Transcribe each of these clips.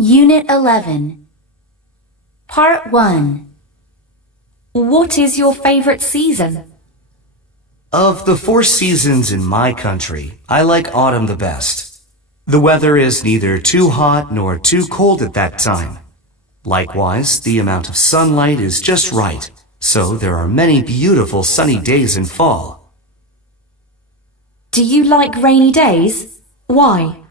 Unit 11. Part 1. What is your favorite season? Of the 4 seasons in my country, I like autumn the best. The weather is neither too hot nor too cold at that time. Likewise, the amount of sunlight is just right, so there are many beautiful sunny days in fall. Do you like rainy days? Why?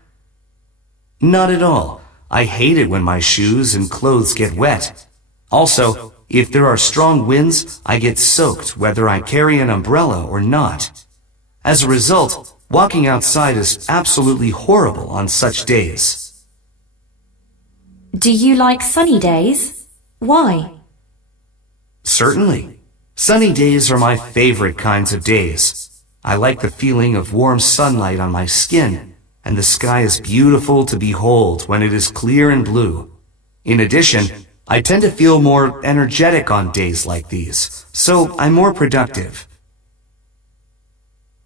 Not at all. I hate it when my shoes and clothes get wet. Also, if there are strong winds, I get soaked whether I carry an umbrella or not. As a result, walking outside is absolutely horrible on such days. Do you like sunny days? Why? Certainly. Sunny days are my favorite kinds of days. I like the feeling of warm sunlight on my skin, and the sky is beautiful to behold when it is clear and blue. In addition, I tend to feel more energetic on days like these, so I'm more productive.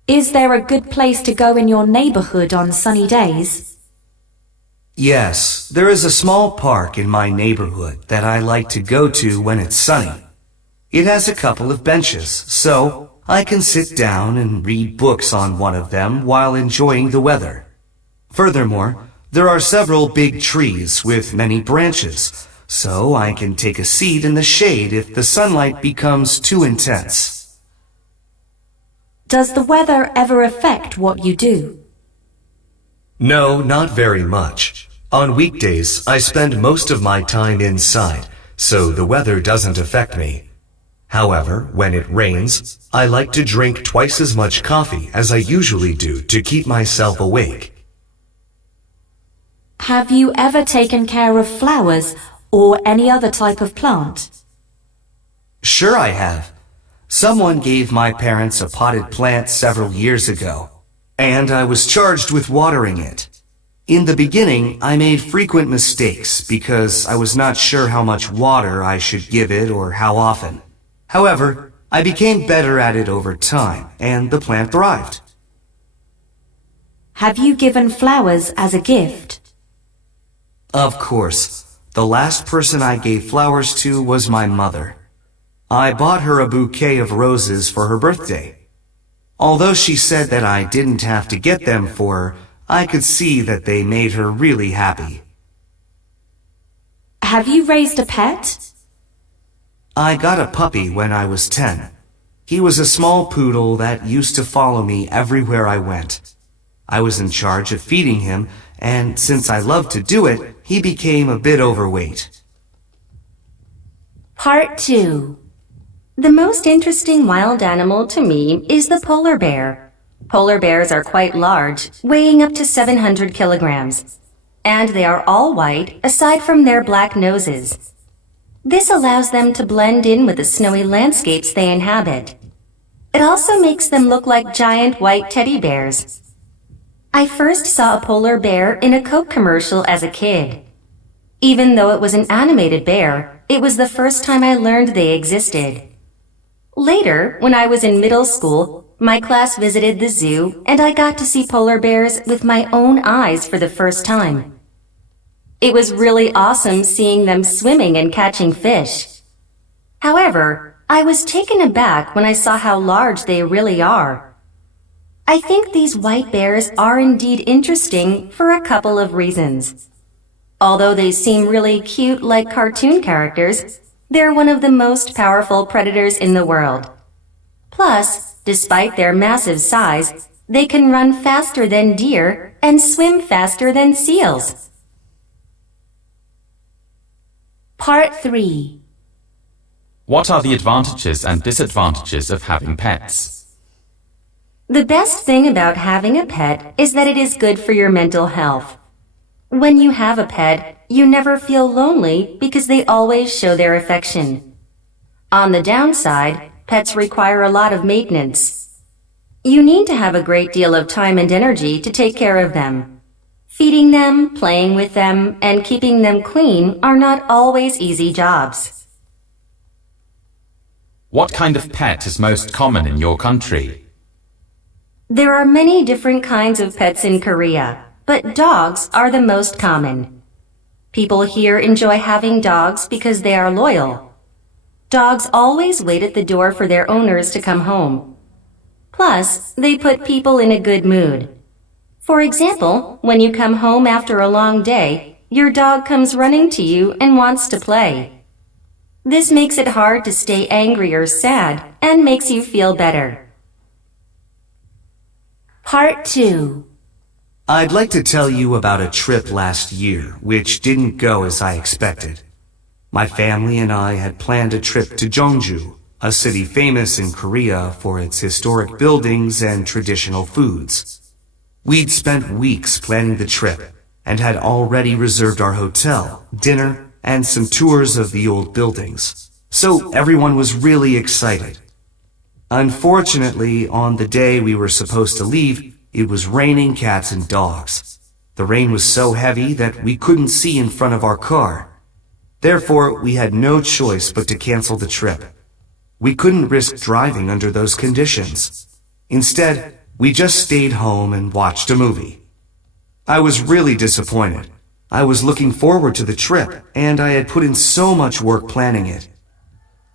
Is there a good place to go in your neighborhood on sunny days? Yes, there is a small park in my neighborhood that I like to go to when it's sunny. It has a couple of benches, so I can sit down and read books on one of them while enjoying the weather. Furthermore, there are several big trees with many branches, so I can take a seat in the shade if the sunlight becomes too intense. Does the weather ever affect what you do? No, not very much. On weekdays, I spend most of my time inside, so the weather doesn't affect me. However, when it rains, I like to drink twice as much coffee as I usually do to keep myself awake. Have you ever taken care of flowers or any other type of plant? Sure I have. Someone gave my parents a potted plant several years ago, and I was charged with watering it. In the beginning, I made frequent mistakes because I was not sure how much water I should give it or how often. However, I became better at it over time, and the plant thrived. Have you given flowers as a gift? Of course. The last person I gave flowers to was my mother. I bought her a bouquet of roses for her birthday. Although she said that I didn't have to get them for her, I could see that they made her really happy. Have you raised a pet? I got a puppy when I was 10. He was a small poodle that used to follow me everywhere I went. I was in charge of feeding him, and since I loved to do it, he became a bit overweight. Part 2. The most interesting wild animal to me is the polar bear. Polar bears are quite large, weighing up to 700 kilograms. And they are all white, aside from their black noses. This allows them to blend in with the snowy landscapes they inhabit. It also makes them look like giant white teddy bears. I first saw a polar bear in a Coke commercial as a kid. Even though it was an animated bear, it was the first time I learned they existed. Later, when I was in middle school, my class visited the zoo and I got to see polar bears with my own eyes for the first time. It was really awesome seeing them swimming and catching fish. However, I was taken aback when I saw how large they really are. I think these white bears are indeed interesting for a couple of reasons. Although they seem really cute like cartoon characters, they're one of the most powerful predators in the world. Plus, despite their massive size, they can run faster than deer and swim faster than seals. Part 3. What are the advantages and disadvantages of having pets? The best thing about having a pet is that it is good for your mental health. When you have a pet, you never feel lonely because they always show their affection. On the downside, pets require a lot of maintenance. You need to have a great deal of time and energy to take care of them. Feeding them, playing with them, and keeping them clean are not always easy jobs. What kind of pet is most common in your country? There are many different kinds of pets in Korea, but dogs are the most common. People here enjoy having dogs because they are loyal. Dogs always wait at the door for their owners to come home. Plus, they put people in a good mood. For example, when you come home after a long day, your dog comes running to you and wants to play. This makes it hard to stay angry or sad and makes you feel better. Part 2. I'd like to tell you about a trip last year, which didn't go as I expected. My family and I had planned a trip to Jeonju, a city famous in Korea for its historic buildings and traditional foods. We'd spent weeks planning the trip and had already reserved our hotel, dinner, and some tours of the old buildings. So everyone was really excited. Unfortunately, on the day we were supposed to leave, it was raining cats and dogs. The rain was so heavy that we couldn't see in front of our car. Therefore, we had no choice but to cancel the trip. We couldn't risk driving under those conditions. Instead, we just stayed home and watched a movie. I was really disappointed. I was looking forward to the trip, and I had put in so much work planning it.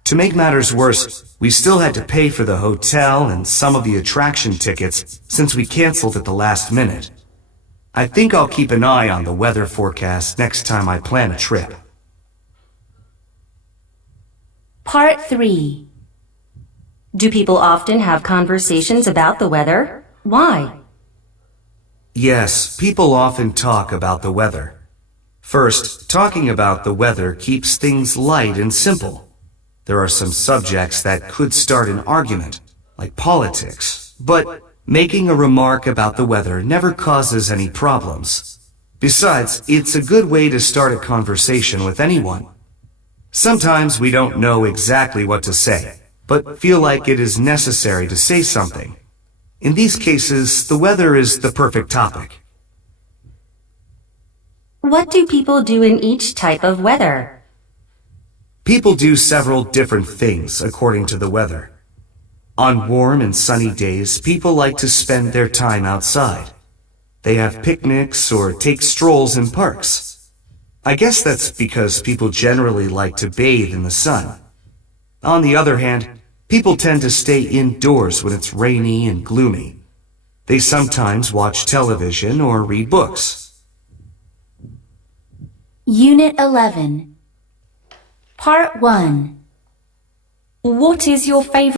To make matters worse, we still had to pay for the hotel and some of the attraction tickets since we canceled at the last minute. I think I'll keep an eye on the weather forecast next time I plan a trip. Part 3. Do people often have conversations about the weather? Why? Yes, people often talk about the weather. First, talking about the weather keeps things light and simple. There are some subjects that could start an argument, like politics, but making a remark about the weather never causes any problems. Besides, it's a good way to start a conversation with anyone. Sometimes we don't know exactly what to say, but feel like it is necessary to say something. In these cases, the weather is the perfect topic. What do people do in each type of weather? People do several different things according to the weather. On warm and sunny days, people like to spend their time outside. They have picnics or take strolls in parks. I guess that's because people generally like to bathe in the sun. On the other hand, people tend to stay indoors when it's rainy and gloomy. They sometimes watch television or read books. Unit 11. Part 1. What is your favorite